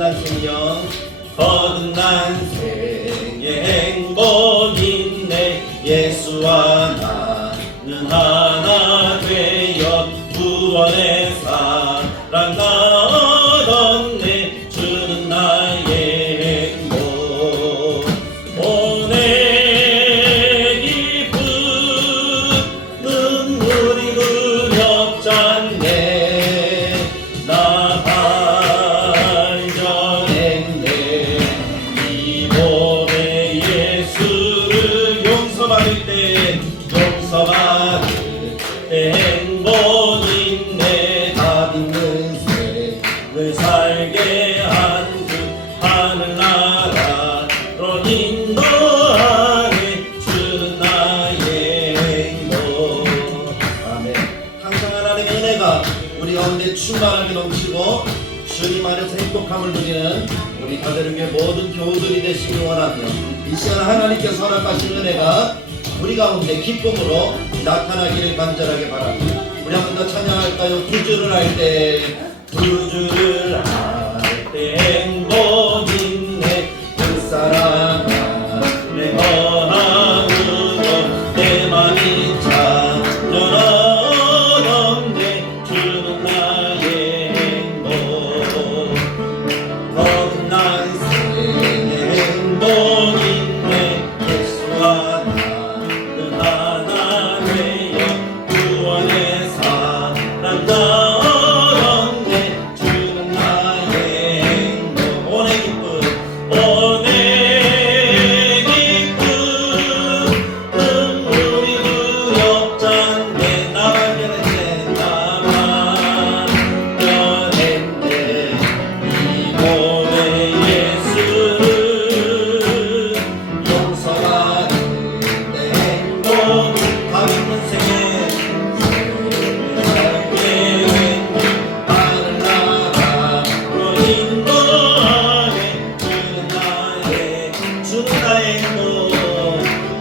거듭난 생명 거듭난 생의 행복 있네. 예수와 나는 하나 되어 구원의 사랑 나눴네. 주는 나의 행복 오늘 기쁜 눈물이 무렵잖네. 나 발견했네. 이 몸에 예수를 용서받을 때 행복 있네. 답 있는 생을 살게 한 주 하늘나라로 인도하네. 주는 나의 행복. 아멘. 항상 하나님의 은혜가 우리 가운데 충만하게 넘치고 주님 안에서 행복함을 누리는 우리 가정의 모든 교우들이 되시길 원하며 이 시간 하나님께서 허락하신 은혜가 우리 가운데 기쁨으로 나타나기를 간절하게 바랍니다. 우리 한 번 더 찬양할까요? 구주를 할 때 행복 있네. 그 사랑 안에 거하므로 내 맘이 찬양하네. 주는 나의 행복 거듭난 생의 행복 있네. 예수와 나는 하나 되어 구원의 사랑 나눴네. 주는 나의 행복 오늘 기쁨 눈물이 무렵잖네. 나 발견했네. 나 발견했네. 이 몸에 예수를 용서하는 내 행복 밥 있는 생에 하늘나라로 인도하네. 주는 나의 행복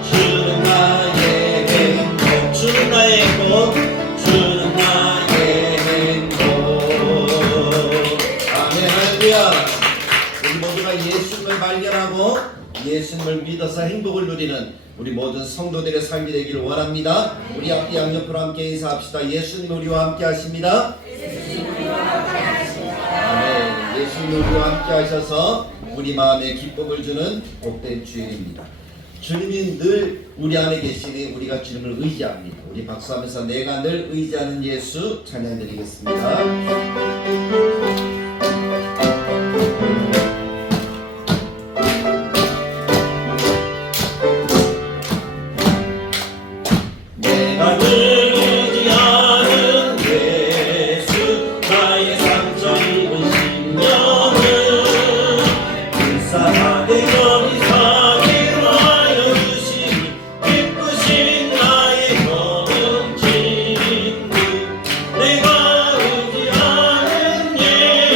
주는 나의 행복 주는 나의 행복 주는 나의 행복. 아멘. 할렐루야. 우리 모두가 예수님을 발견하고 예수님을 믿어서 행복을 누리는 우리 모든 성도들의 삶이 되기를 원합니다. 우리 앞뒤 양옆으로 함께 인사합시다. 예수님 우리와 함께 하십니다. 아멘. 예수님 우리와 함께 하셔서 우리 마음에 기쁨을 주는 복된 주일입니다. 주님이 늘 우리 안에 계시니 우리가 주님을 의지합니다. 우리 박수하면서 내가 늘 의지하는 예수 찬양드리겠습니다. 내가 늘 의지하는 예수 나의 상처 입은 심령을 불쌍하게 여기사기로 하여 주시니 기쁘신 나의 검은 진리. 내가 의지하는 예수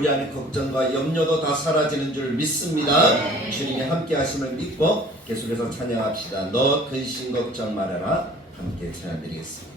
우리 안에 걱정과 염려도 다 사라지는 줄 믿습니다. 주님이 함께 하심을 믿고 계속해서 찬양합시다. 너 근심 걱정 말아라. 함께 찬양드리겠습니다.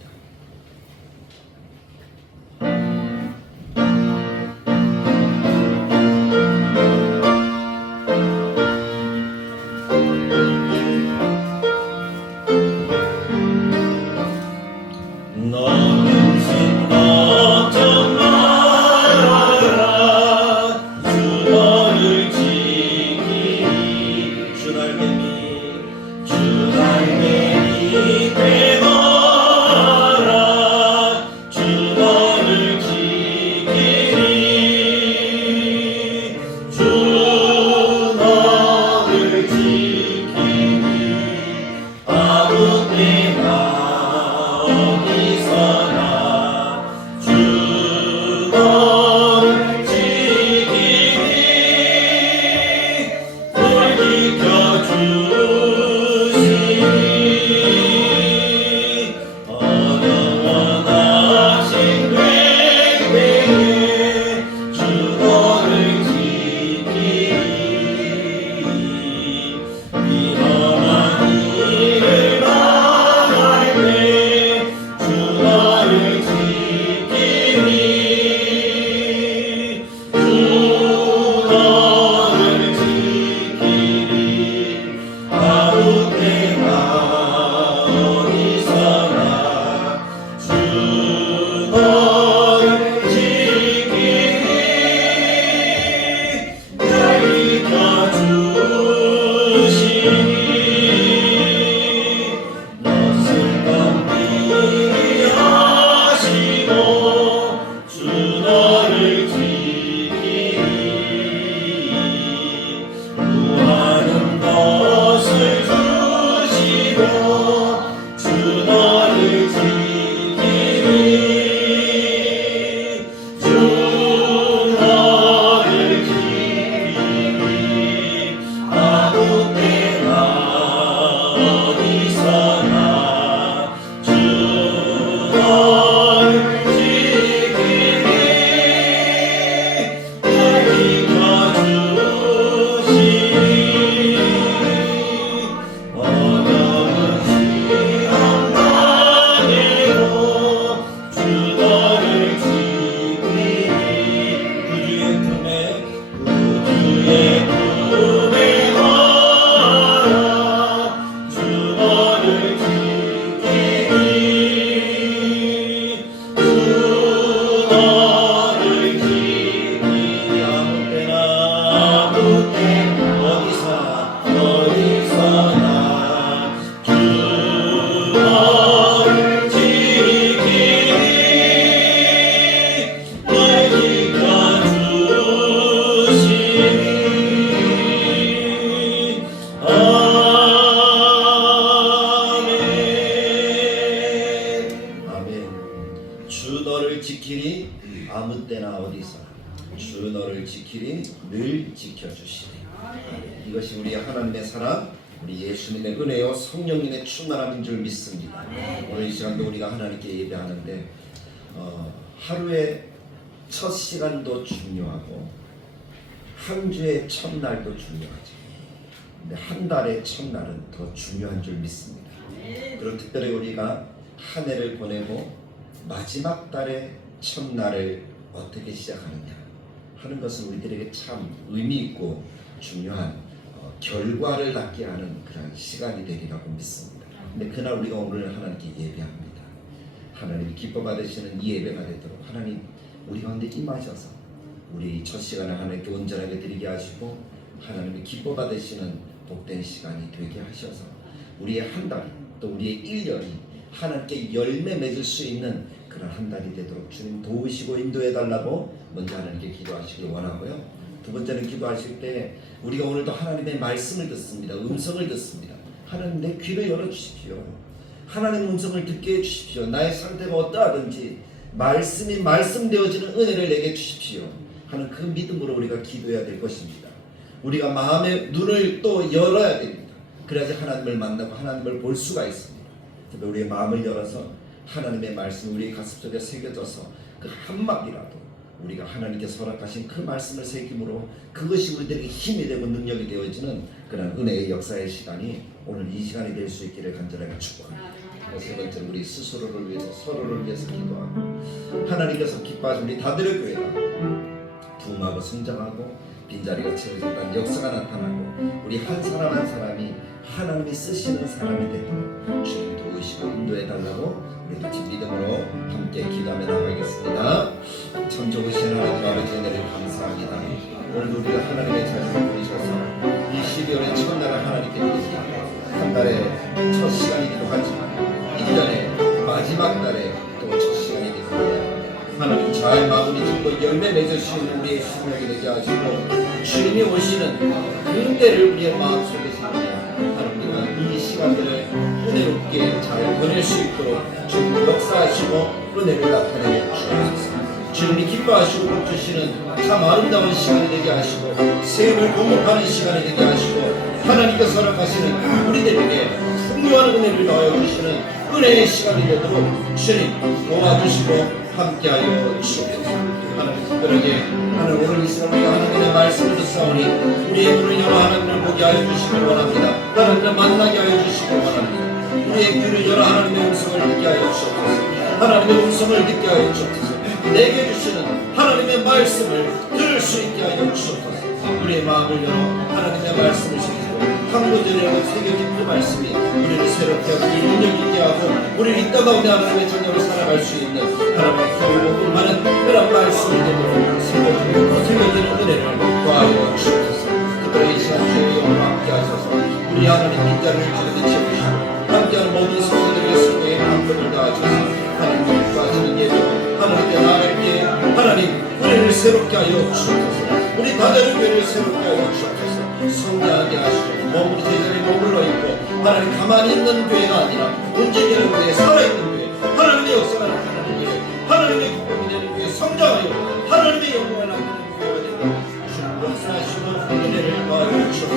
아무 때나 어디서나 주 너를 지키리 늘 지켜주시리. 이것이 우리 하나님의 사랑, 우리 예수님의 은혜요 성령님의 충만함인 줄 믿습니다. 오늘 이 시간도 우리가 하나님께 예배하는데 하루의 첫 시간도 중요하고 한 주의 첫날도 중요하죠. 근데 한 달의 첫날은 더 중요한 줄 믿습니다. 그리고 특별히 우리가 한 해를 보내고 마지막 달의 첫날을 어떻게 시작하느냐 하는 것은 우리들에게 참 의미 있고 중요한 결과를 낳게 하는 그런 시간이 되리라고 믿습니다. 근데 그날 우리가 오늘 하나님께 예배합니다. 하나님 기뻐 받으시는 이 예배가 되도록 하나님 우리 가운데 임하셔서 우리 첫 시간을 하나님께 온전하게 드리게 하시고 하나님이 기뻐 받으시는 복된 시간이 되게 하셔서 우리의 한 달 또 우리의 1년이 하나님께 열매 맺을 수 있는 그런 한 달이 되도록 주님 도우시고 인도해 달라고 먼저 하나님께 기도하시길 원하고요. 두 번째는 기도하실 때 우리가 오늘도 하나님의 말씀을 듣습니다. 음성을 듣습니다. 하나님 내 귀를 열어주십시오. 하나님의 음성을 듣게 해주십시오. 나의 상태가 어떠하든지 말씀이 말씀되어지는 은혜를 내게 주십시오 하는 그 믿음으로 우리가 기도해야 될 것입니다. 우리가 마음의 눈을 또 열어야 됩니다. 그래야지 하나님을 만나고 하나님을 볼 수가 있습니다. 그래서 우리의 마음을 열어서 하나님의 말씀 우리의 가슴속에 새겨져서 그 한마디라도 우리가 하나님께서 허락하신 그 말씀을 새김으로 그것이 우리들에게 힘이 되고 능력이 되어지는 그런 은혜의 역사의 시간이 오늘 이 시간이 될 수 있기를 간절하게 축복합니다. 세 번째로 우리 스스로를 위해서 서로를 위해서 기도하고 하나님께서 기뻐하신 우리 다들의 교회가 부흥하고 성장하고 빈자리가 채워졌다는 역사가 나타나고 우리 한 사람 한 사람이 하나님이 쓰시는 사람이 되도록 주님 도우시고 인도해달라고 우리 같이 믿음으로 함께 기도하며 나가겠습니다. 참 좋으신 하나님 아버지 은혜를 감사합니다. 오늘도 우리가 하나님의 자녀를 부르셔서 이 12월의 첫날을 하나님께 드립니다. 한 달의 첫 시간이기도 하지만 1년의 마지막 달에 또 첫 시간이기도 합니다. 하나님 잘 마무리 짓고 열매 맺을 수 있는 우리의 생명이 되게 하시고 주님이 오시는 그 때를 우리의 마음속에 담으며 하나님과 이 시간들을 은혜롭게 잘 보낼 수 있도록 주님 역사하시고 은혜를 나타내 주옵소서. 주님이 기뻐하시고 복 주시는 참 아름다운 시간이 되게 하시고 세임을 공급하는 시간이 되게 하시고 하나님께서 허락하시는 우리들에게 풍요한 은혜를 더하여 주시는 은혜의 시간이 되도록 주님 도와주시고 함께하여 주옵소서. 하나님 특별하게 하나님 오늘 이 시간 우리가 하나님의 말씀을 듣사오니 우리의 눈을 열어 하나님을 보게 하여 주시길 원합니다. 하나님을 만나게 하여 주시길 원합니다. 우리의 귀를 열어 하나님의 음성을 듣게 하여 주옵소서. 하나님의 음성을 듣게 하여 주옵소서. 내게 주시는 하나님의 말씀을 들을 수 있게 하여 주옵소서. 우리의 마음을 열어 하나님의 말씀을 주시고 한국전에 새겨진 그 말씀이 우리를 새롭게 하고 우리를 능력 있게 하고 우리를 이 땅 가운데 하나님의 자녀로 살아갈 수 있는 하나님의 교육을 많은 그런 말씀이 되도록 새겨지는 은혜를 더하여 주옵소서. 특별히 이 시간 주의 영으로 함께 하셔서 우리 하나님 빈자리를 주님께 채우시고 함께하는 모든 성도들의 승리에 감동을 다하셔서 하나님 기뻐하시는 예배 하나님께 나아갈 때 하나님 우리를 새롭게 하여 주옵소서. 우리 다자를 교회를 새롭게 하여 주옵소서. 성장하게 하시고 몸으로 제자리에 머물러 있고 하나님 가만히 있는 교회가 아니라 움직이는 교회, 살아있는 교회, 하나님의 역사가 나타나는 교회, 하나님의 기쁨이 되는 교회, 성장하여 하나님의 영광을 나타내는 교회가 되고 주님 역사하시고 은혜를 더하여 주옵소서.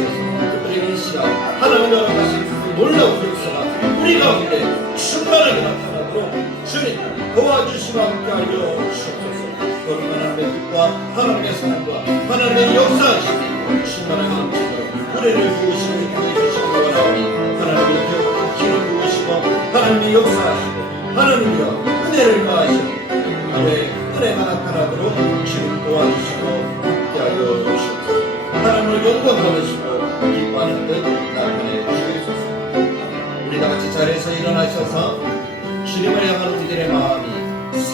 특별히 이 시간 하나님의 허락하신 놀라운 역사가 우리 가운데 충만하게 나타나도록 주님 도와주시고 함께하여 주옵소서. 거룩한 하나님의 뜻과 하나님의 사랑과 하나님의 역사하심이 충만하게 넘치도록 은혜를 부으시고 인도해 주시기 원하오니 하나님의 기름 부으시고 하나님의 역사하시고 하나님이여 은혜를 더하시고 은혜가 나타나도록 주님 도와주시고 함께하여 주옵소서. 하나님을 영광 받으시고 기뻐하는 듯 나타내 주옵소서. 우리 다같이 자리에서 일어나셔서 주님을 향한 우리들의 마음이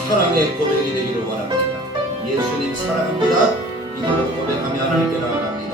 사랑의 고백이 되기를 원합니다. 예수님 사랑합니다. 이름으로 고백하며 하나님께 나아갑니다.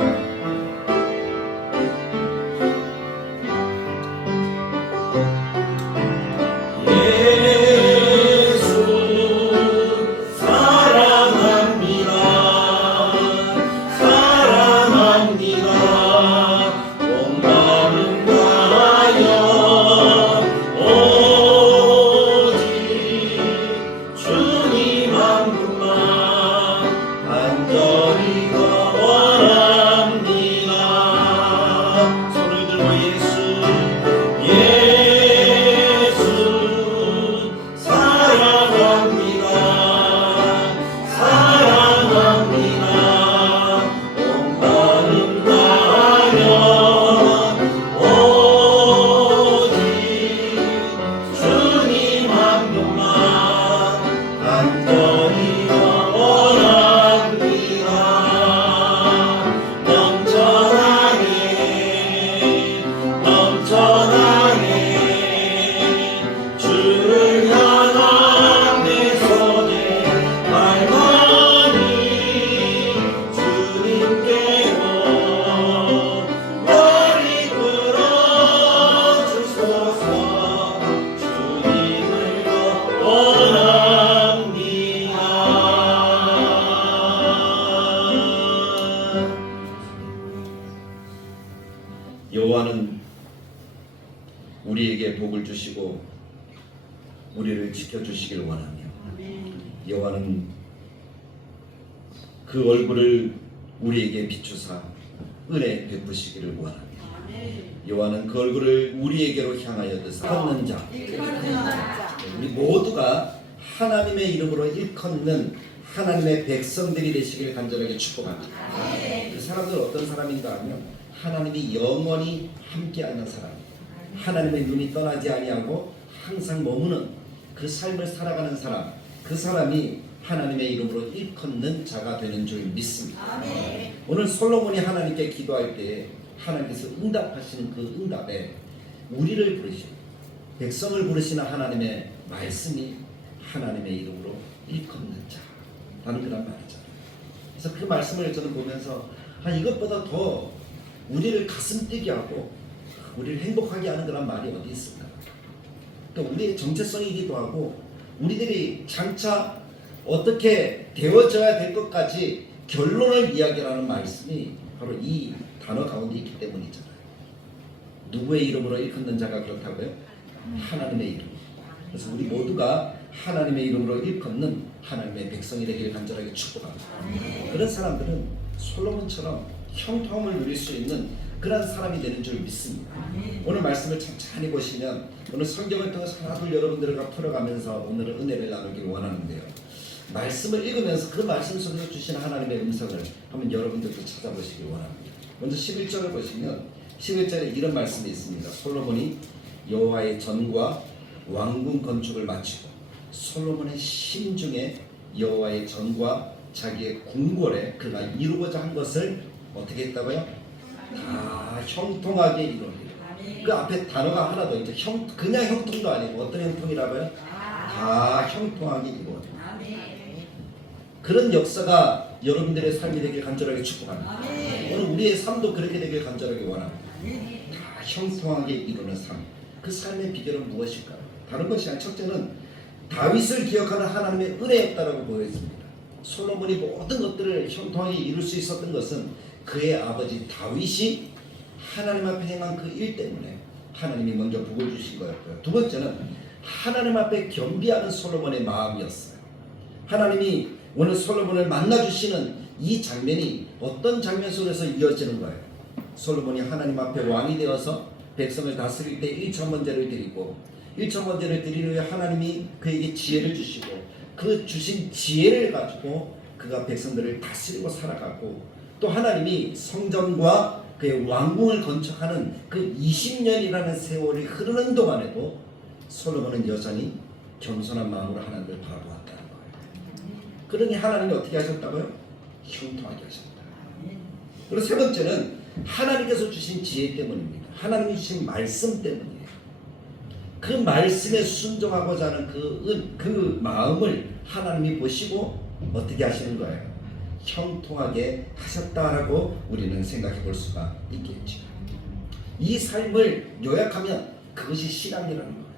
여호와는 우리에게 복을 주시고 우리를 지켜주시길 원하며 여호와는 그 얼굴을 우리에게 비추사 은혜 베푸시기를 원하며 여호와는 그 얼굴을 우리에게로 향하여 드사 자 우리 모두가 하나님의 이름으로 일컫는 하나님의 백성들이 되시길 간절하게 축복합니다. 그 사람들은 어떤 사람인가 하면 하나님이 영원히 함께하는 사람입니다. 하나님의 눈이 떠나지 아니하고 항상 머무는 그 삶을 살아가는 사람, 그 사람이 하나님의 이름으로 일컫는 자가 되는 줄 믿습니다. 오늘 솔로몬이 하나님께 기도할 때 하나님께서 응답하시는 그 응답에 우리를 부르시고 백성을 부르시는 하나님의 말씀이 하나님의 이름으로 일컫는 자라는 그런 말이죠. 그래서 그 말씀을 저는 보면서 이것보다 더 우리를 가슴 뛰게 하고 우리를 행복하게 하는 그런 말이 어디 있을까? 그러니까 우리의 정체성이기도 하고 우리들이 장차 어떻게 되어져야 될 것까지 결론을 이야기하는 말씀이 바로 이 단어 가운데 있기 때문이잖아요. 누구의 이름으로 일컫는 자가 그렇다고요? 하나님의 이름. 그래서 우리 모두가 하나님의 이름으로 일컫는 하나님의 백성이 되기를 간절하게 축복합니다. 그런 사람들은 솔로몬처럼 형통함을 누릴 수 있는 그런 사람이 되는 줄 믿습니다. 오늘 말씀을 천천히 보시면 오늘 성경을 통해서 하나둘 여러분들과 풀어가면서 오늘은 은혜를 나누기를 원하는데요. 말씀을 읽으면서 그 말씀 속에서 주시는 하나님의 음성을 한번 여러분들도 찾아보시기 원합니다. 먼저 11절을 보시면 11절에 이런 말씀이 있습니다. 솔로몬이 여호와의 전과 왕궁 건축을 마치고 솔로몬의 심중에 여호와의 전과 자기의 궁궐에 그가 이루고자 한 것을 어떻게 했다고요? 다 형통하게 이루리라. 그 앞에 단어가 하나 더 있죠. 그냥 형통도 아니고 어떤 형통이라고요? 다 형통하게 이루어져. 그런 역사가 여러분들의 삶이 되길 간절하게 축복합니다. 오늘 우리의 삶도 그렇게 되길 간절하게 원합니다. 다 형통하게 이루는 삶. 그 삶의 비결은 무엇일까요? 다른 것이 아니라 첫째는 다윗을 기억하는 하나님의 은혜였다라고 보여집니다. 솔로몬이 모든 것들을 형통하게 이룰 수 있었던 것은 그의 아버지 다윗이 하나님 앞에 행한 그 일 때문에 하나님이 먼저 복을 주신 거였고요. 두 번째는 하나님 앞에 겸비하는 솔로몬의 마음이었어요. 하나님이 오늘 솔로몬을 만나주시는 이 장면이 어떤 장면 속에서 이어지는 거예요. 솔로몬이 하나님 앞에 왕이 되어서 백성을 다스릴 때 1천번제를 드리고 1천번제를 드리는 후에 하나님이 그에게 지혜를 주시고 그 주신 지혜를 가지고 그가 백성들을 다스리고 살아가고 또 하나님이 성전과 그의 왕궁을 건축하는 그 20년이라는 세월이 흐르는 동안에도 솔로몬은 여전히 겸손한 마음으로 하나님을 바라보았다는 거예요. 그러니 하나님이 어떻게 하셨다고요? 형통하게 하셨다. 그리고 세 번째는 하나님께서 주신 지혜 때문입니다. 하나님이 주신 말씀 때문이에요. 그 말씀에 순종하고자 하는 그 마음을 하나님이 보시고 어떻게 하시는 거예요? 형통하게 하셨다라고 우리는 생각해 볼 수가 있겠죠. 이 삶을 요약하면 그것이 신앙이라는 거예요.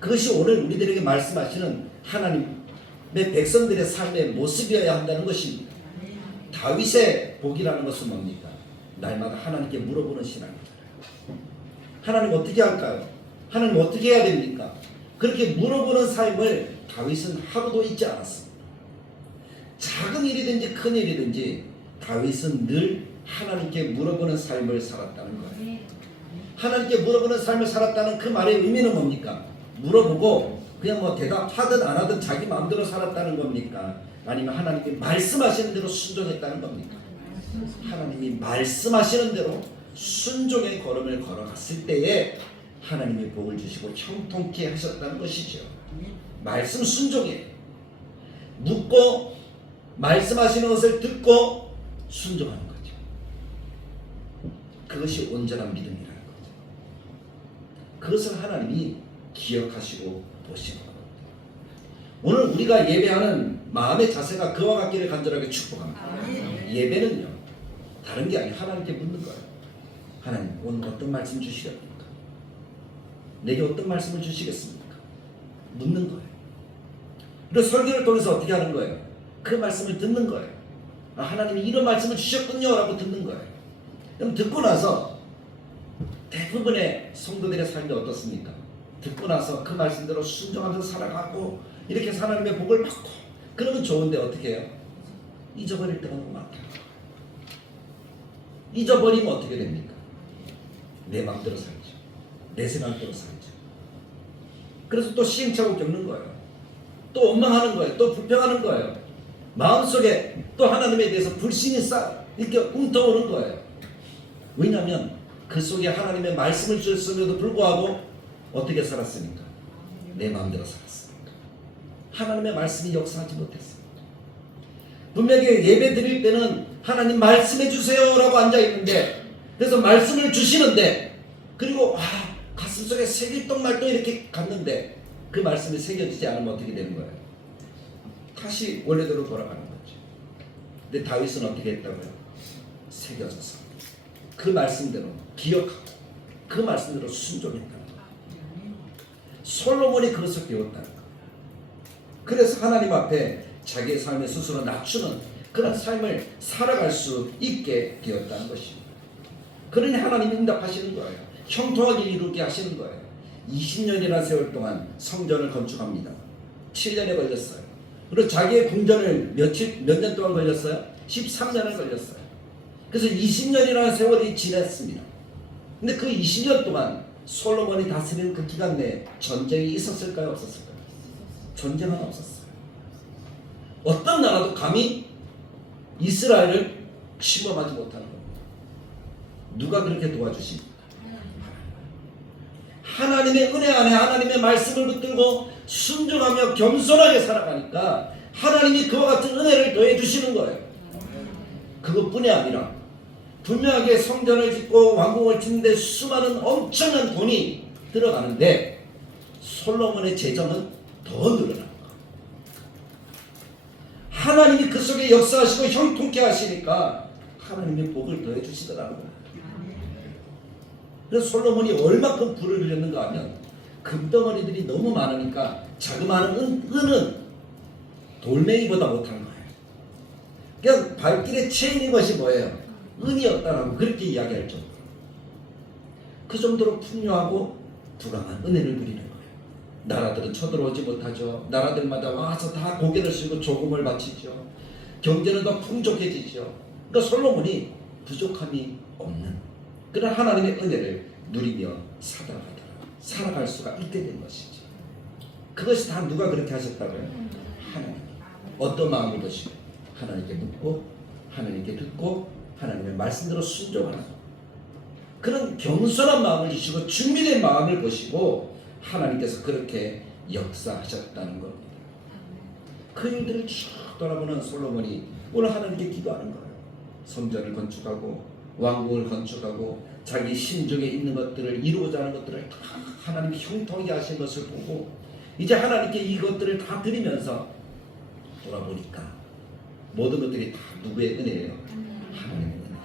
그것이 오늘 우리들에게 말씀하시는 하나님의 백성들의 삶의 모습이어야 한다는 것입니다. 다윗의 복이라는 것은 뭡니까? 날마다 하나님께 물어보는 신앙이잖아요. 하나님 어떻게 할까요? 하나님 어떻게 해야 됩니까? 그렇게 물어보는 삶을 다윗은 하루도 잊지 않았습니다. 작은 일이든지 큰 일이든지 다윗은 늘 하나님께 물어보는 삶을 살았다는 거예요. 하나님께 물어보는 삶을 살았다는 그 말의 의미는 뭡니까? 물어보고 그냥 뭐 대답하든 안 하든 자기 마음대로 살았다는 겁니까? 아니면 하나님께 말씀하시는 대로 순종했다는 겁니까? 하나님이 말씀하시는 대로 순종의 걸음을 걸어갔을 때에 하나님이 복을 주시고 형통케 하셨다는 것이죠. 말씀 순종이에요. 묻고 말씀하시는 것을 듣고 순종하는 거죠. 그것이 온전한 믿음이라는 거죠. 그것을 하나님이 기억하시고 보시는 겁니다. 오늘 우리가 예배하는 마음의 자세가 그와 같기를 간절하게 축복합니다. 예배는요 다른 게 아니라 하나님께 묻는 거예요. 하나님 오늘 어떤 말씀 주시렵니까? 내게 어떤 말씀을 주시겠습니까? 묻는 거예요. 그리고 설교를 통해서 어떻게 하는 거예요? 그 말씀을 듣는 거예요. 하나님이 이런 말씀을 주셨군요 라고 듣는 거예요. 그럼 듣고 나서 대부분의 성도들의 삶이 어떻습니까? 듣고 나서 그 말씀대로 순종하면서 살아가고 이렇게 하나님의 복을 받고 그러면 좋은데 어떻게 해요? 잊어버릴 때가 너무 많다. 잊어버리면 어떻게 됩니까? 내 마음대로 살죠. 내 생각대로 살죠. 그래서 또 시행착오 겪는 거예요. 또 원망하는 거예요. 또 불평하는 거예요. 마음속에 또 하나님에 대해서 불신이 이렇게 움터오는 거예요. 왜냐하면 그 속에 하나님의 말씀을 주셨음에도 불구하고 어떻게 살았습니까? 내 마음대로 살았습니까? 하나님의 말씀이 역사하지 못했습니다. 분명히 예배 드릴 때는 하나님 말씀해 주세요라고 앉아있는데, 그래서 말씀을 주시는데, 그리고 가슴속에 새길동 말동 이렇게 갔는데 그 말씀이 새겨지지 않으면 어떻게 되는 거예요? 다시 원래대로 돌아가는 거죠. 근데 다윗은 어떻게 했다고요? 새겨져서 그 말씀대로 기억하고 그 말씀대로 순종했다는 거예요. 솔로몬이 그것을 배웠다는 거예요. 그래서 하나님 앞에 자기의 삶의 스스로 낮추는 그런 삶을 살아갈 수 있게 되었다는 것입니다. 그러니 하나님이 응답하시는 거예요. 형통하게 이루게 하시는 거예요. 20년이라는 세월 동안 성전을 건축합니다. 7년에 걸렸어요. 그리고 자기의 궁전을 몇 년 동안 걸렸어요? 13년을 걸렸어요. 그래서 20년이라는 세월이 지났습니다. 근데 그 20년 동안 솔로몬이 다스리는 그 기간 내에 전쟁이 있었을까요? 없었을까요? 전쟁은 없었어요. 어떤 나라도 감히 이스라엘을 침범하지 못하는 겁니다. 누가 그렇게 도와주십니까? 하나님의 은혜 안에 하나님의 말씀을 붙들고 순종하며 겸손하게 살아가니까 하나님이 그와 같은 은혜를 더해 주시는 거예요. 그것뿐이 아니라 분명하게 성전을 짓고 왕궁을 짓는데 수많은 엄청난 돈이 들어가는데 솔로몬의 재정은 더 늘어나는 거예요. 하나님이 그 속에 역사하시고 형통케 하시니까 하나님의 복을 더해 주시더라는 거예요. 그래서 솔로몬이 얼마큼 부를 누렸는가 하면 금덩어리들이 너무 많으니까 자그마한 은은 돌멩이보다 못한 거예요. 그냥 발길에 채이는 것이 뭐예요? 은이었다라고 그렇게 이야기할 정도로. 그 정도로 풍요하고 부강한 은혜를 누리는 거예요. 나라들은 쳐들어오지 못하죠. 나라들마다 와서 다 고개를 숙이고 조공을 바치죠. 경제는 더 풍족해지죠. 그러니까 솔로몬이 부족함이 없는 그런 하나님의 은혜를 누리며 살아갈 수가 있게 된 것이죠. 그것이 다 누가 그렇게 하셨다고요? 하나님. 어떤 마음을 보시고 하나님께 묻고 하나님께 듣고 하나님의 말씀대로 순종하는 그런 겸손한 마음을 주시고 준비된 마음을 보시고 하나님께서 그렇게 역사하셨다는 겁니다. 그 일들을 쭉 돌아보는 솔로몬이 오늘 하나님께 기도하는 거예요. 성전을 건축하고 왕궁을 건축하고 자기 심중에 있는 것들을 이루고자 하는 것들을 다 하나님이 형통하게 하신 것을 보고 이제 하나님께 이것들을 다 드리면서 돌아보니까 모든 것들이 다 누구의 은혜예요? 하나님의 은혜.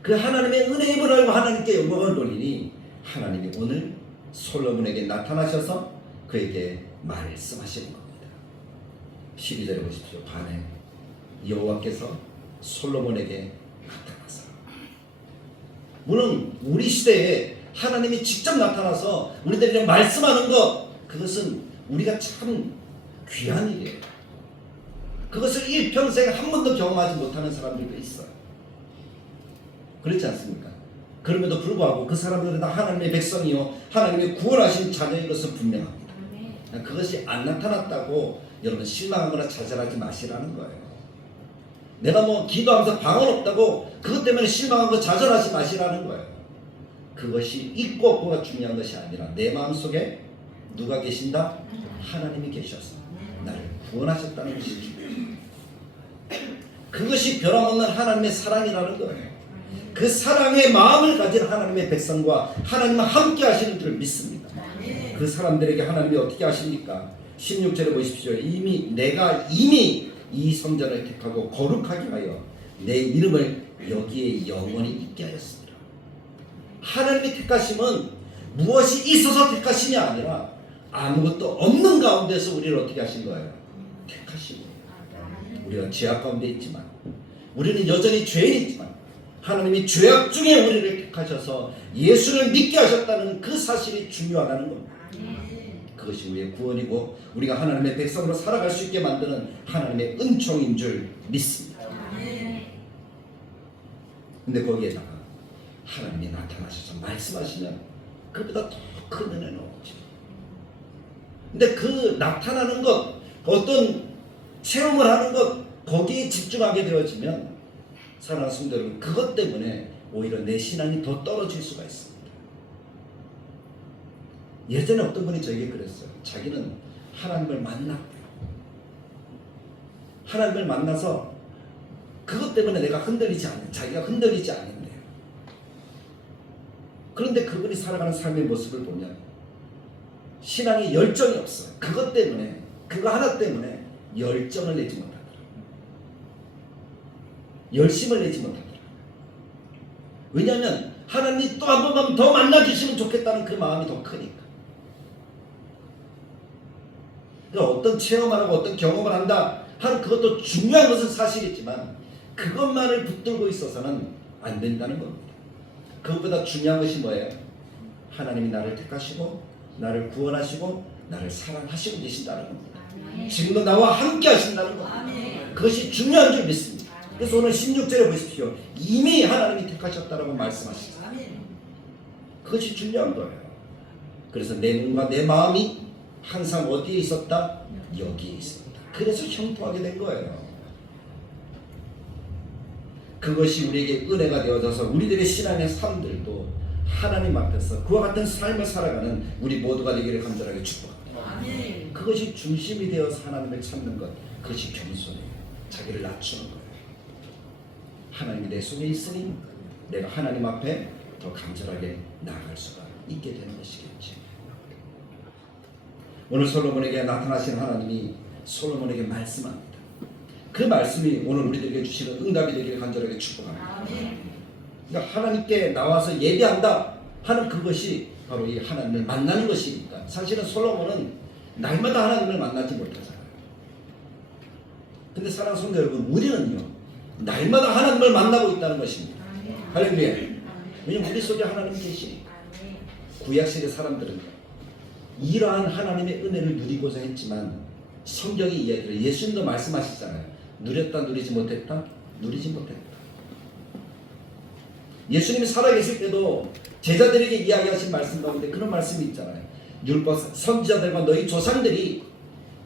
그 하나님의 은혜 힘을 알고 하나님께 영광을 돌리니 하나님이 오늘 솔로몬에게 나타나셔서 그에게 말씀하시는 겁니다. 12절에 보십시오. 밤에 여호와께서 솔로몬에게 나타나서, 물론 우리 시대에 하나님이 직접 나타나서 우리들에게 말씀하는 것, 그것은 우리가 참 귀한 일이에요. 그것을 일평생 한 번도 경험하지 못하는 사람들도 있어요. 그렇지 않습니까? 그럼에도 불구하고 그 사람들은 다 하나님의 백성이요 하나님의 구원하신 자녀인 것은 분명합니다. 그것이 안 나타났다고 여러분 실망하거나 좌절하지 마시라는 거예요. 내가 뭐 기도하면서 방언 없다고 그것 때문에 실망하고 좌절하지 마시라는 거예요. 그것이 있고 없고가 중요한 것이 아니라 내 마음속에 누가 계신다? 하나님이 계셔서 나를 구원하셨다는 것이 중요해요. 그것이 변함없는 하나님의 사랑이라는 거예요. 그 사랑의 마음을 가진 하나님의 백성과 하나님은 함께 하시는 줄 믿습니다. 그 사람들에게 하나님이 어떻게 하십니까? 16절에 보십시오. 내가 이미 이 성전을 택하고 거룩하게 하여 내 이름을 여기에 영원히 있게 하였습니다. 하나님의 택하심은 무엇이 있어서 택하심이 아니라 아무것도 없는 가운데서 우리를 어떻게 하신 거예요? 택하신 거예요. 우리가 죄악 가운데 있지만, 우리는 여전히 죄인이지만 하나님이 죄악 중에 우리를 택하셔서 예수를 믿게 하셨다는 그 사실이 중요하다는 겁니다. 그것이 우리의 구원이고 우리가 하나님의 백성으로 살아갈 수 있게 만드는 하나님의 은총인 줄 믿습니다. 근데 거기에다가 하나님이 나타나셔서 말씀하시면 그보다 더 큰 은혜는 없죠. 근데 그 나타나는 것, 어떤 체험을 하는 것 거기에 집중하게 되어지면 사랑하는 성도 여러분, 그것 때문에 오히려 내 신앙이 더 떨어질 수가 있습니다. 예전에 어떤 분이 저에게 그랬어요. 자기는 하나님을 만났대요. 하나님을 만나서 그것 때문에 내가 자기가 흔들리지 않는데요. 그런데 그분이 살아가는 삶의 모습을 보면 신앙에 열정이 없어요. 그것 때문에, 그거 하나 때문에 열정을 내지 못하더라. 열심을 내지 못하더라. 왜냐하면 하나님이 또 한 번만 더 만나주시면 좋겠다는 그 마음이 더 크니까. 그러니까 어떤 체험을 하고 어떤 경험을 한다 하는 그것도 중요한 것은 사실이지만 그것만을 붙들고 있어서는 안 된다는 겁니다. 그것보다 중요한 것이 뭐예요? 하나님이 나를 택하시고 나를 구원하시고 나를 사랑하시고 계신다는 겁니다. 지금도 나와 함께 하신다는 겁니다. 그것이 중요한 줄 믿습니다. 그래서 오늘 16절에 보십시오. 이미 하나님이 택하셨다라고 말씀하시죠. 그것이 중요한 거예요. 그래서 내 눈과 내 마음이 항상 어디에 있었다? 여기에 있습니다. 그래서 형통하게 된 거예요. 그것이 우리에게 은혜가 되어져서 우리들의 신앙의 삶들도 하나님 앞에서 그와 같은 삶을 살아가는 우리 모두가 되기를 간절하게 축복합니다. 그것이 중심이 되어서 하나님을 찾는 것, 그것이 겸손이에요. 자기를 낮추는 거예요. 하나님이 내 속에 있으니 내가 하나님 앞에 더 간절하게 나아갈 수가 있게 되는 것이겠지. 오늘 솔로몬에게 나타나신 하나님이 솔로몬에게 말씀합니다. 그 말씀이 오늘 우리들에게 주시는 응답이 되기를 간절하게 축복합니다. 그러니까 하나님께 나와서 예배한다 하는 그것이 바로 이 하나님을 만나는 것이니까. 사실은 솔로몬은 날마다 하나님을 만나지 못하잖아요. 근데 사랑하는 성도 여러분, 우리는요 날마다 하나님을 만나고 있다는 것입니다. 할렐루야. 왜냐하면 우리 속에 하나님 계시니 구약시대 사람들은 이러한 하나님의 은혜를 누리고자 했지만 성경이 이야기를 예수님도 말씀하시잖아요. 누렸다 누리지 못했다? 누리지 못했다. 예수님이 살아계실 때도 제자들에게 이야기하신 말씀 가운데 그런 말씀이 있잖아요. 율법 선지자들과 너희 조상들이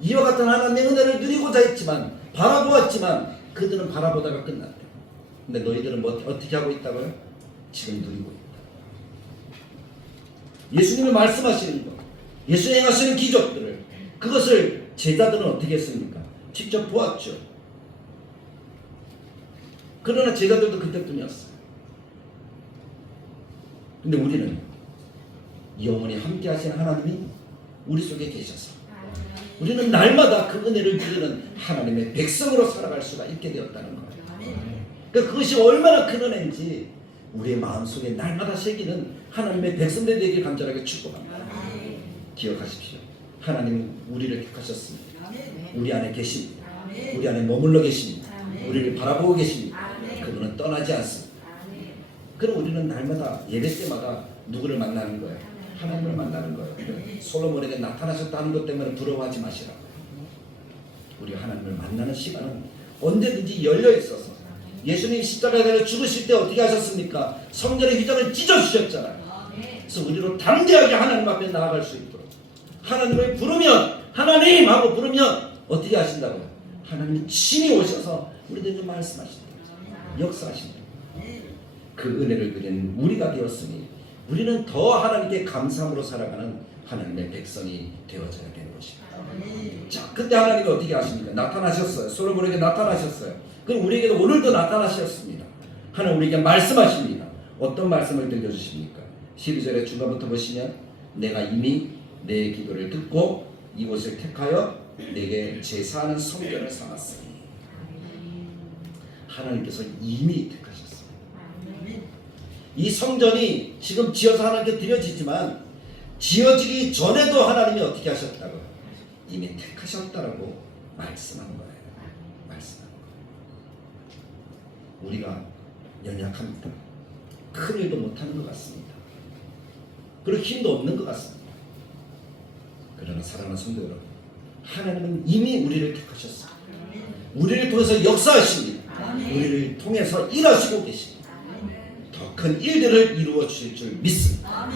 이와 같은 하나님의 은혜를 누리고자 했지만 바라보았지만 그들은 바라보다가 끝났대. 근데 너희들은 어떻게 하고 있다고요? 지금 누리고 있다. 예수님이 말씀하시는 것, 예수님이 행하시는 기적들을, 그것을 제자들은 어떻게 했습니까? 직접 보았죠. 그러나 제자들도 그때뿐이었어요. 근데 우리는 영원히 함께 하시는 하나님이 우리 속에 계셔서 우리는 날마다 그 은혜를 누리는 하나님의 백성으로 살아갈 수가 있게 되었다는 거예요. 그러니까 그것이 얼마나 큰 은혜인지 우리의 마음속에 날마다 새기는 하나님의 백성들이 되길 간절하게 축복합니다. 기억하십시오. 하나님은 우리를 택하셨습니다. 우리 안에 계십니다. 우리 안에 머물러 계십니다. 우리를 바라보고 계십니다. 그분은 떠나지 않습니다. 그럼 우리는 날마다 예배 때마다 누구를 만나는 거예요? 하나님을 만나는 거예요. 솔로몬에게 나타나셨다는 것 때문에 부러워하지 마시라고요. 우리 하나님을 만나는 시간은 언제든지 열려 있어서 예수님이 십자가에 죽으실 때 어떻게 하셨습니까? 성전의 휘장을 찢어주셨잖아요. 그래서 우리로 담대하게 하나님 앞에 나아갈 수 있도록 하나님을 부르면, 하나님 하고 부르면 어떻게 하신다고요? 하나님이 친히 오셔서 우리들에게 말씀하신다. 역사하신다. 그 은혜를 누리는 우리가 되었으니 우리는 더 하나님께 감사함으로 살아가는 하나님의 백성이 되어져야 되는 것입니다. 자, 근데 하나님이 어떻게 하십니까? 나타나셨어요. 솔로몬에게 나타나셨어요. 그럼 우리에게도 오늘도 나타나셨습니다. 하나님 우리에게 말씀하십니다. 어떤 말씀을 들려주십니까? 12절의 중간부터 보시면 내가 이미 내 기도를 듣고 이곳을 택하여 내게 제사하는 성전을 삼았으니 하나님께서 이미 택하셨어요. 이 성전이 지금 지어서 하나님께 드려지지만 지어지기 전에도 하나님이 어떻게 하셨다고? 이미 택하셨다라고 말씀한 거예요. 말씀한 거예요. 우리가 연약합니다. 큰 일도 못하는 것 같습니다. 그리고 힘도 없는 것 같습니다. 그러나 사랑하는 성도 여러분, 하나님은 이미 우리를 택하셨습니다. 우리를 통해서 역사하십니다. 우리를 통해서 일하시고 계십니다. 더 큰 일들을 이루어 주실 줄 믿습니다.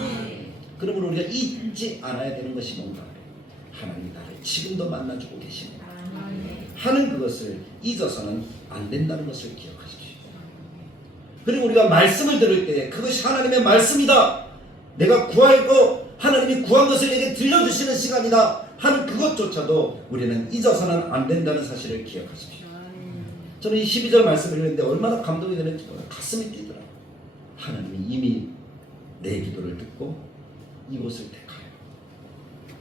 그러므로 우리가 잊지 않아야 되는 것이 뭔가? 하나님이 나를 지금도 만나주고 계십니다. 하는 그것을 잊어서는 안 된다는 것을 기억하십시오. 그리고 우리가 말씀을 들을 때 그것이 하나님의 말씀이다, 내가 구하고 하나님이 구한 것을 내게 들려주시는 시간이다 하는 그것조차도 우리는 잊어서는 안 된다는 사실을 기억하십시오. 저는 이 12절 말씀을 읽는데 얼마나 감동이 되는지 몰라요. 가슴이 뛰더라고요. 하나님이 이미 내 기도를 듣고 이곳을 택하여,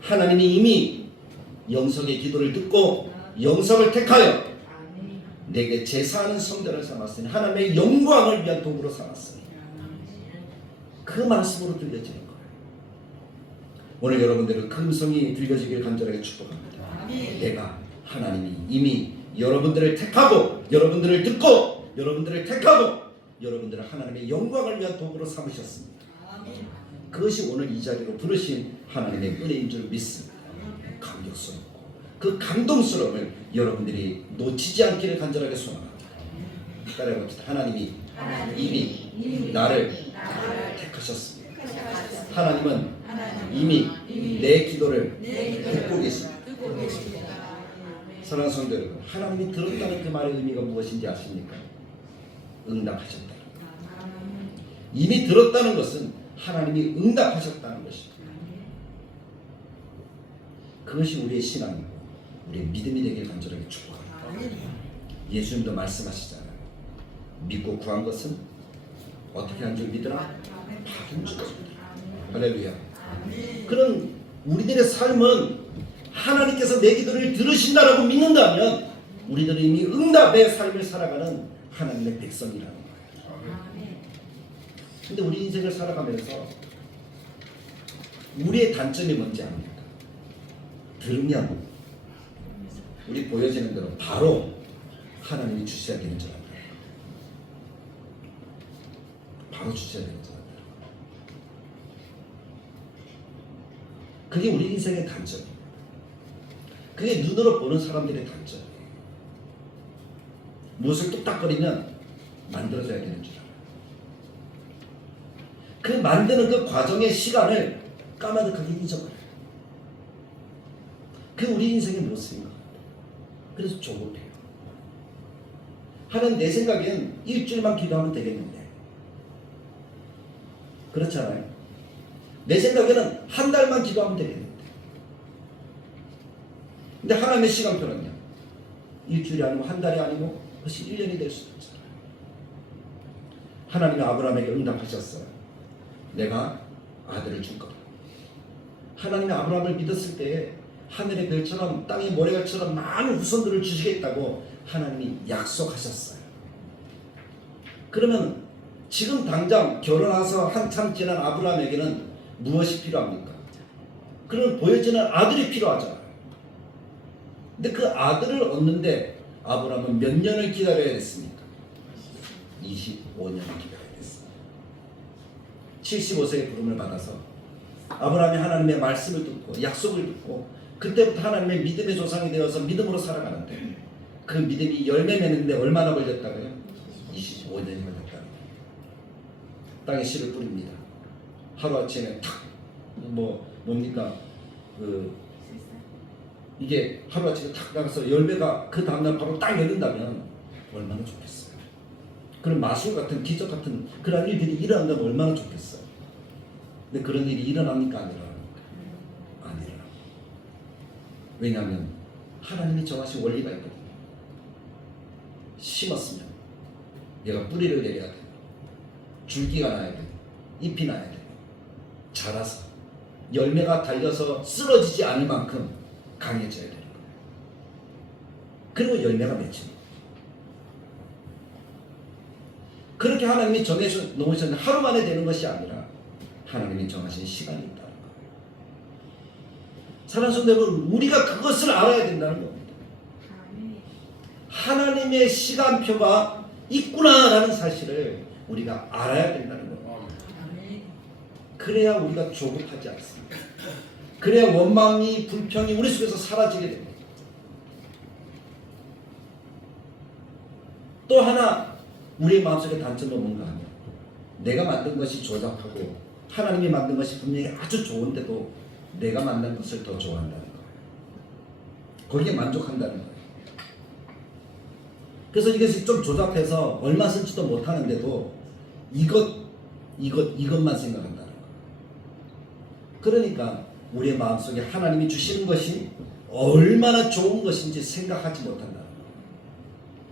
하나님이 이미 영석의 기도를 듣고 영석을 택하여 내게 제사하는 성전을 삼았으니 하나님의 영광을 위한 도구로 삼았으니, 그 말씀으로 들려지는 거예요. 오늘 여러분들은 그 음성이 들려지길 간절하게 축복합니다. 내가, 하나님이 이미 여러분들을 택하고 여러분들을 듣고 여러분들을 택하고 여러분들을 하나님의 영광을 위한 도구로 삼으셨습니다. 그것이 오늘 이 자리로 부르신 하나님의 은혜인 줄 믿습니다. 감격스럽고 그 감동스러움을 여러분들이 놓치지 않기를 간절하게 소원합니다. 따라해봅시다. 하나님이 이미 나를 택하셨습니다. 하나님은 이미 내 기도를 듣고 계십니다. 사랑하는 성도 여러분, 하나님이 들었다는 그 말의 의미가 무엇인지 아십니까? 응답하셨다. 이미 들었다는 것은 하나님이 응답하셨다는 것입니다. 그것이 우리의 신앙이고 우리의 믿음이 되길 간절하게 축복합니다. 예수님도 말씀하시잖아요. 믿고 구한 것은 어떻게 한 줄 믿으라? 받은 줄 믿으라. 할렐루야. 그럼 우리들의 삶은 하나님께서 내 기도를 들으신다라고 믿는다면 우리들은 이미 응답의 삶을 살아가는 하나님의 백성이라는 거예요. 근데 우리 인생을 살아가면서 우리의 단점이 뭔지 압니까? 들으면 우리 보여지는 대로 바로 하나님이 주셔야 되는 줄 압니다. 바로 주셔야 되는 줄 압니다. 그게 우리 인생의 단점이에요. 그게 눈으로 보는 사람들의 단점이에요. 무엇을 뚝딱거리면 만들어져야 되는 줄 알아요. 그 만드는 그 과정의 시간을 까마득하게 잊어버려요. 그 우리 인생의 모습인 것 같아요. 그래서 조급해요. 하나님, 내 생각엔 일주일만 기도하면 되겠는데, 그렇잖아요. 내 생각에는 한 달만 기도하면 되겠는데, 근데 하나님의 시간표는요, 일주일이 아니고 한 달이 아니고 그것이 1년이 될 수도 있잖아요. 하나님이 아브라함에게 응답하셨어요. 내가 아들을 줄 거다. 하나님이 아브라함을 믿었을 때에 하늘의 별처럼 땅의 모래같처럼 많은 후손들을 주시겠다고 하나님이 약속하셨어요. 그러면 지금 당장 결혼해서 한참 지난 아브라함에게는 무엇이 필요합니까? 그럼 보여지는 아들이 필요하잖아요. 근데 그 아들을 얻는데 아브라함은 몇 년을 기다려야 됐습니까? 25년을 기다려야 됐습니다. 75세의 부름을 받아서 아브라함이 하나님의 말씀을 듣고 약속을 듣고 그때부터 하나님의 믿음의 조상이 되어서 믿음으로 살아가는데 그 믿음이 열매 맺는데 얼마나 걸렸다고요? 25년이 걸렸다. 땅에 씨를 뿌립니다. 하루아침에 탁 뭡니까? 이게 하루아침에 탁 나가서 열매가 그 다음날 바로 딱 열린다면 얼마나 좋겠어요. 그런 마술 같은 기적 같은 그런 일들이 일어난다면 얼마나 좋겠어요. 근데 그런 일이 일어납니까? 안 일어납니까? 안 일어납니다. 왜냐하면 하나님이 정하신 원리가 있거든요. 심었으면 얘가 뿌리를 내려야 돼요. 줄기가 나야 돼요. 잎이 나야 돼요. 자라서 열매가 달려서 쓰러지지 않을 만큼 강해져야 되는 거예요. 그리고 열매가 맺힙니다. 그렇게 하나님이 정해서 놓으셨는데 하루 만에 되는 것이 아니라 하나님이 정하신 시간이 있다는 거예요. 사랑하는 성도 여러분, 우리가 그것을 알아야 된다는 겁니다. 하나님의 시간표가 있구나라는 사실을 우리가 알아야 된다는 겁니다. 그래야 우리가 조급하지 않습니다. 그래야 원망이, 불평이 우리 속에서 사라지게 됩니다. 또 하나 우리의 마음속의 단점은 뭔가 하면 내가 만든 것이 조잡하고 하나님이 만든 것이 분명히 아주 좋은데도 내가 만든 것을 더 좋아한다는 거예요. 거기에 만족한다는 거예요. 그래서 이것이 좀 조잡해서 얼마 쓰지도 못하는데도 이것만 생각한다는 거. 그러니까 우리의 마음속에 하나님이 주시는 것이 얼마나 좋은 것인지 생각하지 못한다는 거.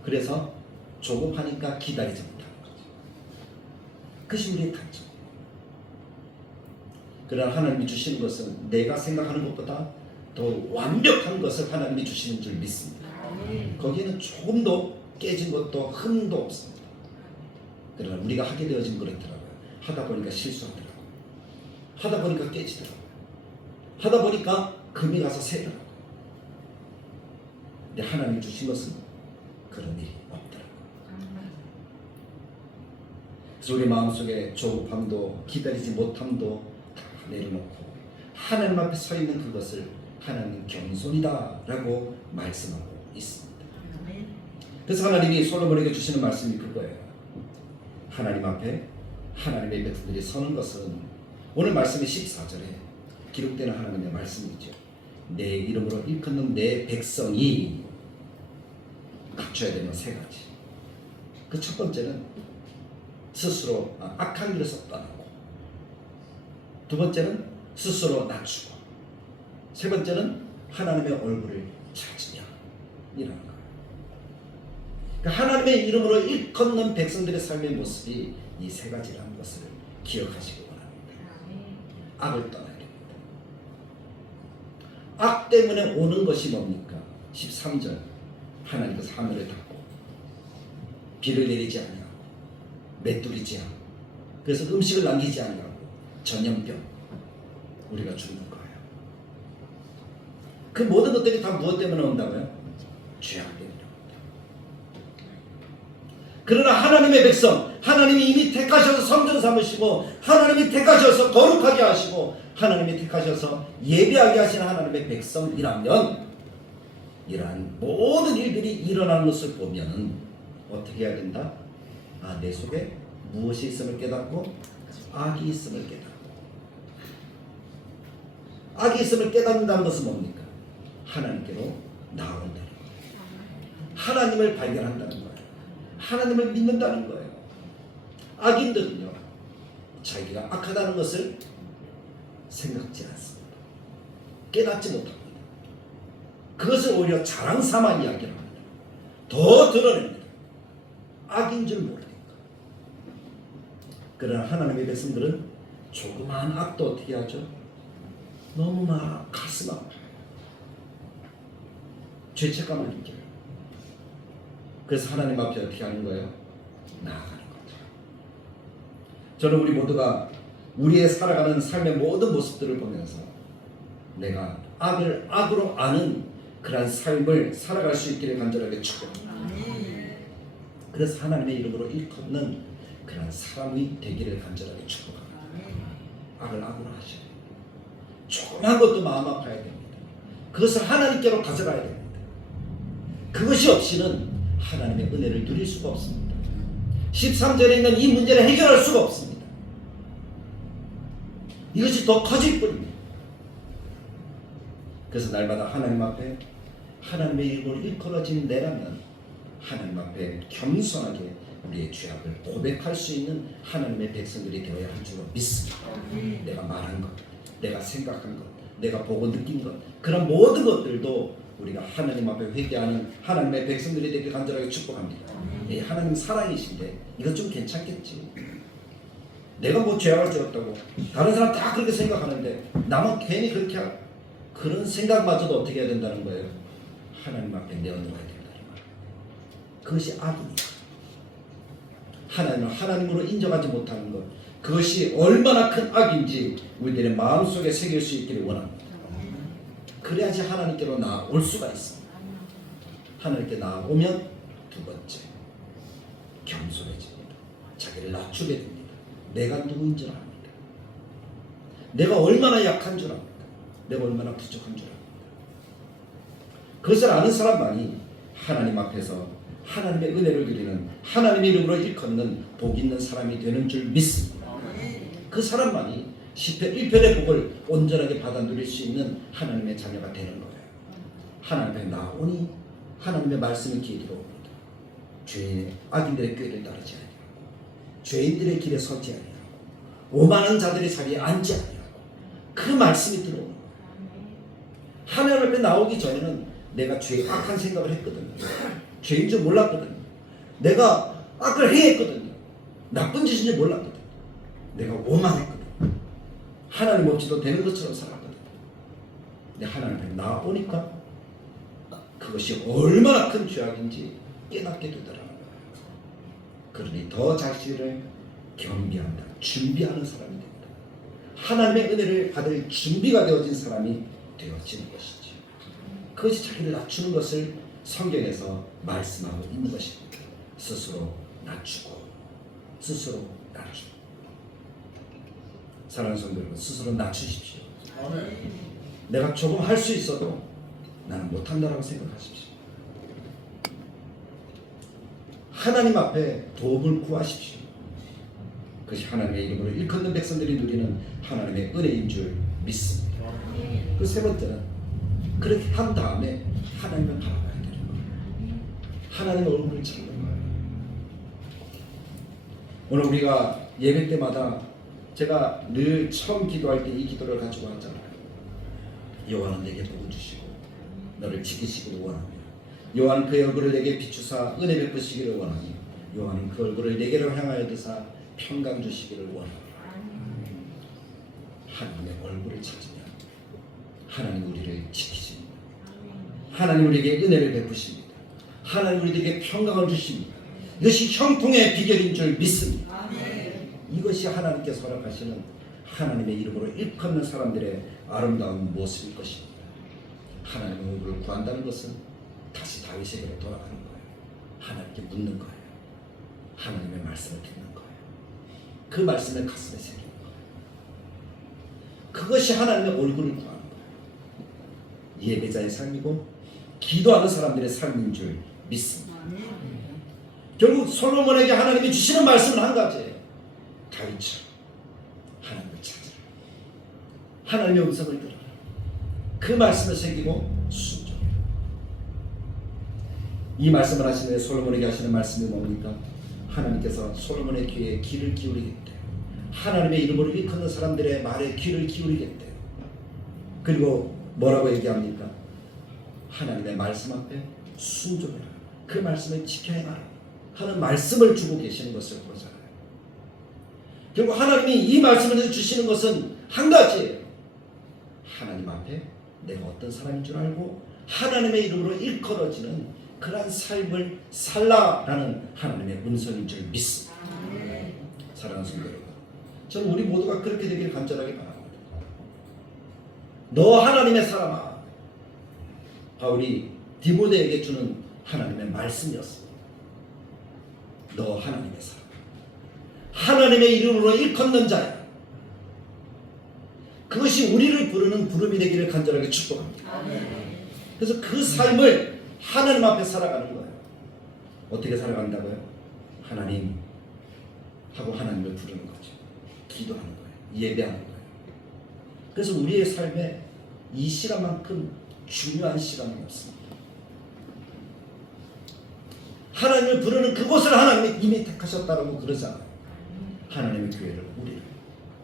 그래서 조급하니까 기다리지 못하는 거죠. 그것이 우리의 단점. 그러나 하나님이 주시는 것은 내가 생각하는 것보다 더 완벽한 것을 하나님이 주시는 줄 믿습니다. 거기에는 조금도 깨진 것도 흠도 없습니다. 그러나 우리가 하게 되어진 그렇더라고요. 하다 보니까 실수하더라고요. 하다 보니까 깨지더라고요. 하다 보니까 금이 가서 새더라고요. 근데 하나님이 주신 것은 그런 일이 없더라고요. 그래서 우리 마음속에 조급함도 기다리지 못함도 다 내려놓고 하나님 앞에 서 있는 그것을 하나님 겸손이다 라고 말씀하고 있습니다. 그래서 하나님이 솔로몬에게 주시는 말씀이 그거예요. 하나님 앞에 하나님의 백성들이 서는 것은 오늘 말씀의 14절에 기록되는 하나님의 말씀이죠. 내 이름으로 일컫는 내 백성이 갖춰야 되는 세 가지. 그 첫 번째는 스스로 악한 길에서 떠나고, 두 번째는 스스로 낮추고, 세 번째는 하나님의 얼굴을 찾으며 이라는 거예요. 그러니까 하나님의 이름으로 일컫는 백성들의 삶의 모습이 이 세 가지라는 것을 기억하시기 원합니다. 악을 떠나야 됩니다. 악 때문에 오는 것이 뭡니까? 13절 하나님께서 하늘을 닫고 비를 내리지 아니하고 메뚜기지 않고 그래서 음식을 남기지 아니하고 전염병 우리가 죽는 거예요. 그 모든 것들이 다 무엇 때문에 온다고요? 죄악 때문에 온다. 그러나 하나님의 백성, 하나님이 이미 택하셔서 성전 삼으시고 하나님이 택하셔서 거룩하게 하시고 하나님이 택하셔서 예배하게 하신 하나님의 백성이라면 이러한 모든 일들이 일어나는 것을 보면 어떻게 해야 된다? 내 속에 무엇이 있음을 깨닫고 악이 있음을 깨닫고, 악이 있음을 깨닫는다는 것은 뭡니까? 하나님께로 나아온다는 거예요. 하나님을 발견한다는 거예요. 하나님을 믿는다는 거예요. 악인들은요, 자기가 악하다는 것을 생각지 않습니다. 깨닫지 못합니다. 그것을 오히려 자랑 삼아 이야기를 합니다. 더 드러냅니다. 악인 줄 모르니까. 그러나 하나님의 백성들은 조그마한 악도 어떻게 하죠? 너무 막 가슴 아파요. 죄책감을 느껴요. 그래서 하나님 앞에 어떻게 하는 거예요? 나아가는 거죠. 저는 우리 모두가 우리의 살아가는 삶의 모든 모습들을 보면서 내가 악을 악으로 아는 그러한 삶을 살아갈 수 있기를 간절하게 축복합니다. 그래서 하나님의 이름으로 일컫는 그러한 사람이 되기를 간절하게 축복합니다. 악을 악으로 하셔야 됩니다. 조그만 것도 마음 아파야 됩니다. 그것을 하나님께로 가져가야 됩니다. 그것이 없이는 하나님의 은혜를 누릴 수가 없습니다. 13절에 있는 이 문제를 해결할 수가 없습니다. 이것이 더 커질 뿐입니다. 그래서 날마다 하나님 앞에 하나님의 이름으로 일컬어진 내라면 하나님 앞에 겸손하게 우리의 죄악을 고백할 수 있는 하나님의 백성들이 되어야 할 줄로 믿습니다. 내가 말한 것, 내가 생각한 것, 내가 보고 느낀 것, 그런 모든 것들도 우리가 하나님 앞에 회개하는 하나님의 백성들이 되길 간절하게 축복합니다. 하나님 사랑이신데 이것 좀 괜찮겠지. 내가 뭐 죄악을 지었다고 다른 사람 다 그렇게 생각하는데 나만 괜히 그렇게 그런 생각마저도 어떻게 해야 된다는 거예요? 하나님 앞에 내어놓아야 된다는 거예요. 그것이 악이니까. 하나님을 하나님으로 인정하지 못하는 것, 그것이 얼마나 큰 악인지 우리들의 마음속에 새길 수 있기를 원합니다. 그래야지 하나님께로 나아올 수가 있습니다. 하나님께 나아오면 두 번째, 겸손해집니다. 자기를 낮추게 됩니다. 내가 누구인 줄 압니다. 내가 얼마나 약한 줄 압니다. 내가 얼마나 부족한 줄 압니다. 그것을 아는 사람만이 하나님 앞에서 하나님의 은혜를 누리는 하나님의 이름으로 일컫는 복 있는 사람이 되는 줄 믿습니다. 그 사람만이 시편 1편의 복을 온전하게 받아 누릴 수 있는 하나님의 자녀가 되는 거예요. 하나님 앞에 나오니 하나님의 말씀이 귀에 들어옵니다. 악인들의 꾀를 따르지 아니하고 죄인들의 길에 서지 아니하고 오만한 자들의 자리에 앉지 아니하고 그 말씀이 들어오는 거예요. 하나님 앞에 나오기 전에는 내가 악한 생각을 했거든요. 죄인 줄 몰랐거든요. 내가 악을 행했거든요. 나쁜 짓인 줄 몰랐거든요. 내가 오만했거든요. 하나님 없이도 되는 것처럼 살았거든요. 근데 하나님 앞에 나오니까 그것이 얼마나 큰 죄악인지 깨닫게 되더라고요. 그러니 더 자신을 겸비한다, 준비하는 사람이 됩니다. 하나님의 은혜를 받을 준비가 되어진 사람이 되어지는 것이죠. 그것이 자기를 낮추는 것을 성경에서 말씀하고 있는 것입니다. 스스로 낮추고 스스로 낮추고. 사랑하는 성도 여러분, 스스로 낮추십시오. 내가 조금 할 수 있어도 나는 못한다라고 생각하십시오. 하나님 앞에 도움을 구하십시오. 그것이 하나님의 이름으로 일컫는 백성들이 누리는 하나님의 은혜인 줄 믿습니다. 그 세 번째는 그렇게 한 다음에 하나님을 바라봐야 되는 거예요. 하나님의 얼굴을 찾는 거예요. 오늘 우리가 예배 때마다 제가 늘 처음 기도할 때 이 기도를 가지고 하잖아요. 여호와는 내게 복을 주시고 너를 지키시기를 원하며 여호와는 그의 얼굴을 내게 비추사 은혜 베푸시기를 원하며 여호와는 그 얼굴을 내게로 향하여 드사 평강 주시기를 원하며. 하나님의 얼굴을 찾으면 하나님 우리를 지키십니다. 하나님 우리에게 은혜를 베푸십니다. 하나님 우리에게 평강을 주십니다. 이것이 형통의 비결인 줄 믿습니다. 이것이 하나님께서 허락하시는 하나님의 이름으로 일컫는 사람들의 아름다운 모습일 것입니다. 하나님의 얼굴을 구한다는 것은 다시 다윗에게로 돌아가는 거예요. 하나님께 묻는 거예요. 하나님의 말씀을 듣는 거예요. 그 말씀을 가슴에 새기는 거예요. 그것이 하나님의 얼굴을 구하는 거예요. 예배자의 삶이고 기도하는 사람들의 삶인 줄 믿습니다. 결국 솔로몬에게 하나님이 주시는 말씀은 한 가지예요. 다윗처럼 하나님을 찾으라. 하나님의 음성을 들어라. 그 말씀을 새기고 순종해라. 이 말씀을 하시는 솔로몬에게 하시는 말씀이 뭡니까? 하나님께서 솔로몬의 귀에 귀를 기울이겠대요. 하나님의 이름으로 일컫는 사람들의 말에 귀를 기울이겠대요. 그리고 뭐라고 얘기합니까? 하나님의 말씀 앞에 순종해라. 그 말씀을 지켜야 해라 하는 말씀을 주고 계시는 것을 보잖아요. 결국 하나님이 이 말씀을 주시는 것은 한 가지예요. 하나님 앞에 내가 어떤 사람인 줄 알고 하나님의 이름으로 일컬어지는 그러한 삶을 살라라는 하나님의 음성인 줄 믿습니다. 사랑하는 성도 여러분, 저는 우리 모두가 그렇게 되길 간절하게 바랍니다. 너 하나님의 사람아, 바울이 디모데에게 주는 하나님의 말씀이었습니다. 너 하나님의 사람, 하나님의 이름으로 일컫는 자야. 그것이 우리를 부르는 부름이 되기를 간절하게 축복합니다. 그래서 그 삶을 하나님 앞에 살아가는 거예요. 어떻게 살아간다고요? 하나님 하고 하나님을 부르는 거죠. 기도하는 거예요. 예배하는 거예요. 그래서 우리의 삶에 이 시간만큼 중요한 시간은 없습니다. 하나님을 부르는 그곳을 하나님이 이미 택하셨다고 그러잖아요. 하나님의 교회를, 우리를.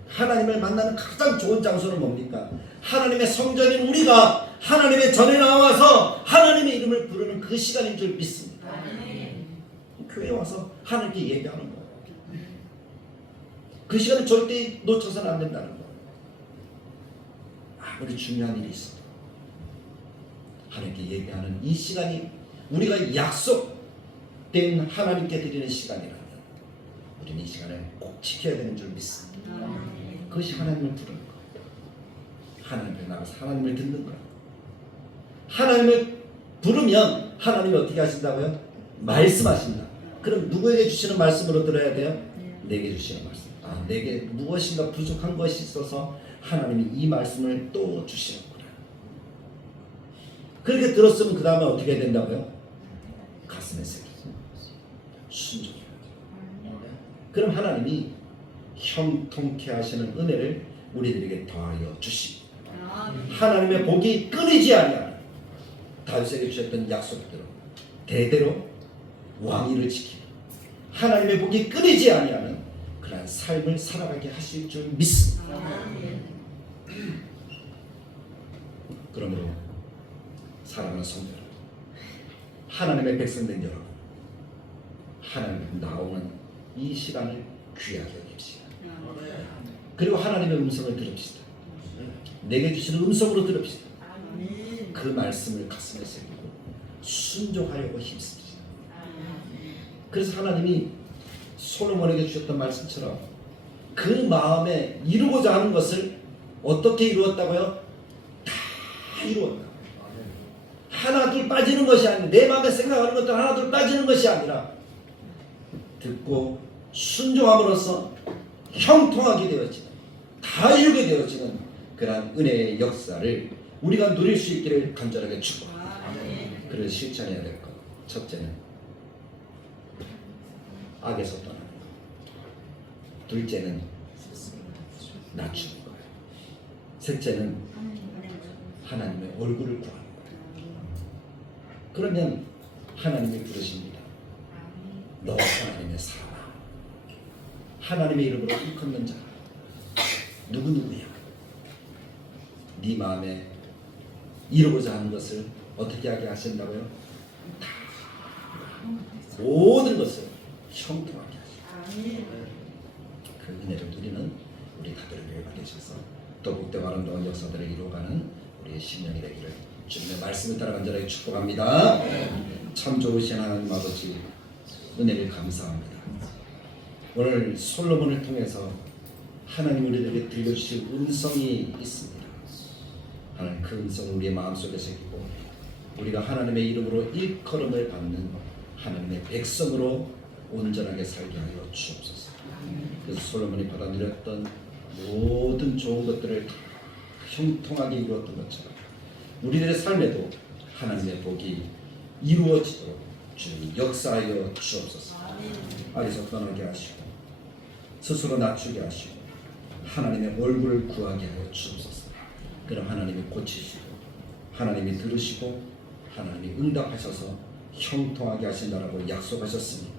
하나님을 만나는 가장 좋은 장소는 뭡니까? 하나님의 성전인 우리가 하나님의 전에 나와서 하나님의 이름을 부르는 그 시간인 줄 믿습니다. 교회에 와서 하나님께 예배하는 거예요. 그 시간을 절대 놓쳐서는 안 된다는 거예요. 아무리 중요한 일이 있어도 하나님께 예배하는 이 시간이 우리가 약속된 하나님께 드리는 시간이라면 우리는 이 시간을 꼭 지켜야 되는 줄 믿습니다. 그것이 하나님을 부르는 거예요. 하나님을 나가서 하나님을 듣는 거예요. 하나님을 부르면 하나님이 어떻게 하신다고요? 말씀하신다. 그럼 누구에게 주시는 말씀으로 들어야 돼요? 내게 주시는 말씀. 내게 무엇인가 부족한 것이 있어서 하나님이 이 말씀을 또 주시는구나. 그렇게 들었으면 그 다음에 어떻게 된다고요? 가슴에 새기고 순종해야죠. 그럼 하나님이 형통케 하시는 은혜를 우리들에게 더하여 주십니다. 하나님의 복이 끊이지 아니하는 다윗에게 주셨던 약속대로 대대로 왕위를 지키고 하나님의 복이 끊이지 아니하는 그러한 삶을 살아가게 하실 줄 믿습니다. 그러므로 사랑하는 성도 여러분, 하나님의 백성된 여러분, 하나님 나오는 이 시간을 귀하게 여깁시다. 그리고 하나님의 음성을 들읍시다. 내게 주시는 음성으로 들읍시다. 그 말씀을 가슴에 새기고 순종하려고 힘쓰시다. 그래서 하나님이 솔로몬에게 주셨던 말씀처럼 그 마음에 이루고자 하는 것을 어떻게 이루었다고요? 다 이루었다. 하나둘 빠지는 것이 아니라, 내 마음에 생각하는 것들 하나둘 빠지는 것이 아니라 듣고 순종함으로써 형통하게 되어지는, 다 이루게 되어지는 그러한 은혜의 역사를 우리가 누릴 수 있기를 간절하게 축복합니다. 그를 실천해야 될 것, 첫째는 악에서 떠나는 것, 둘째는 낮추는 거예요, 셋째는 하나님의 얼굴을 구하는 거예요. 그러면 하나님이 부르십니다. 너 하나님의 사람, 하나님의 이름으로 일컫는 자 누구누구야. 네 마음에 이루고자 하는 것을 어떻게 하게 하신다고요? 다 모든 것을 형통하게 하시고 그 은혜를 누리는 우리 가톨릭 교회가 되셔서 또 복되고 아름다운 역사들을 이루어가는 우리의 심령이 되기를 주님의 말씀을 따라 간절하게 축복합니다. 참 좋으신 하나님 아버지, 은혜를 감사합니다. 오늘 솔로몬을 통해서 하나님 우리들에게 들려주실 음성이 있습니다. 하나님 그 음성을 우리의 마음속에 새기고 우리가 하나님의 이름으로 일컬음을 받는 하나님의 백성으로 온전하게 살게 하여 주옵소서. 그래서 솔로몬이 받아 누렸던 모든 좋은 것들을 다 형통하게 이루었던 것처럼 우리들의 삶에도 하나님의 복이 이루어지도록 주님 역사하여 주옵소서. 악에서 떠나게 하시고 스스로 낮추게 하시고 하나님의 얼굴을 구하게 하여 주옵소서. 그럼 하나님이 고치시고 하나님이 들으시고 하나님이 응답하셔서 형통하게 하신다라고 약속하셨으니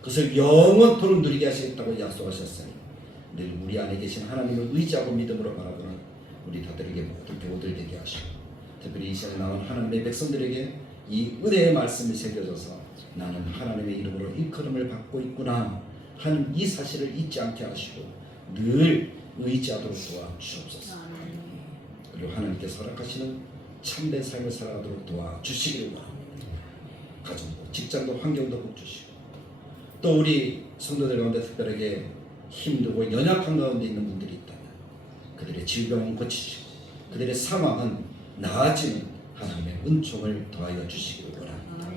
그것을 영원토록 누리게 하시겠다고 약속하셨으니 늘 우리 안에 계신 하나님을 의지하고 믿음으로 바라보는 우리 다들에게 모든 교우들 되게 하시고 특별히 이 시간에 나온 하나님의 백성들에게 이 은혜의 말씀이 새겨져서 나는 하나님의 이름으로 일컬음을 받고 있구나 하는 이 사실을 잊지 않게 하시고 늘 의지하도록 도와주옵소서. 그리고 하나님께서 허락하시는 참된 삶을 살아가도록 도와주시기를 원합니다. 가정도 직장도 환경도 복 주시고 또 우리 성도들 가운데 특별하게 힘들고 연약한 가운데 있는 분들이 있다면 그들의 질병은 고치시고 그들의 상황은 나아지는 하나님의 은총을 더하여 주시기를 원합니다.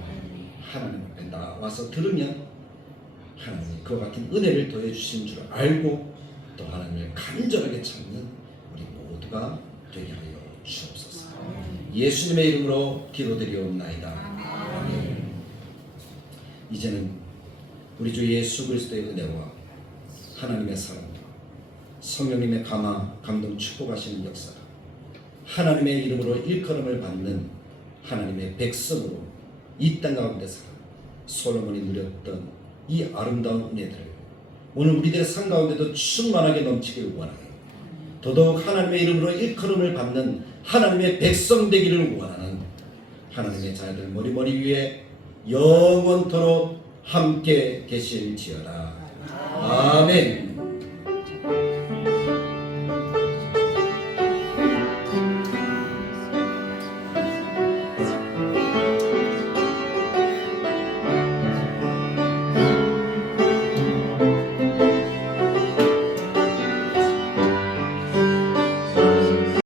하나님 앞에 나와서 들으면 하나님이 그와 같은 은혜를 더해 주신 줄 알고 또 하나님을 간절하게 찾는 우리 모두가 되게 하여 주옵소서. 예수님의 이름으로 기도드리옵나이다. 아멘. 이제는 우리 주 예수 그리스도의 은혜와 하나님의 사랑과 성령님의 감동 축복하시는 역사가 하나님의 이름으로 일컬음을 받는 하나님의 백성으로 이 땅 가운데 살아 솔로몬이 누렸던 이 아름다운 은혜들을 오늘 우리들의 삶 가운데도 충만하게 넘치기를 원하여 더더욱 하나님의 이름으로 일컬음을 받는 하나님의 백성 되기를 원하는 하나님의 자녀들 머리 위에 영원토록 함께 계실지어다. 아멘.